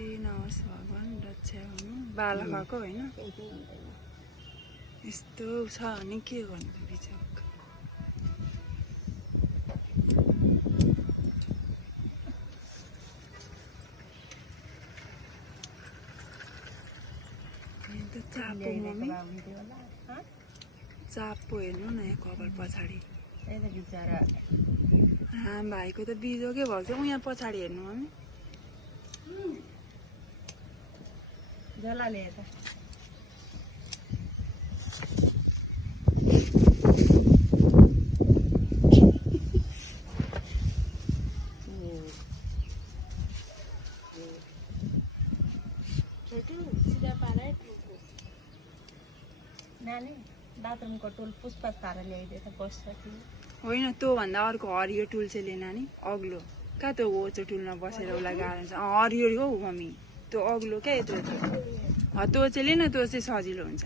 केही नहोस् भगवान् रक्षा हुनु बालकको होइन यस्तो छ भने के गर्नु बिचक चापो हेर्नु न यहाँ कपाल पछाडि भाइको त बिजोकै भएको छ यहाँ पछाडि हेर्नु मम्मी जलाले त नानी बाथरुमको टुल पुष्पा तारा ल्याइदिए त बस्छ होइन त्यो भन्दा अर्को हरियो टुल चाहिँ लिएन नि अग्लो कहाँ त्यो ओचो टुलमा बसेर उसलाई गाह्रो हुन्छ हरियो हो मम्मी त्यो अग्लो क्या यत्रो त्यो चाहिँ लिएन त्यो चाहिँ सजिलो हुन्छ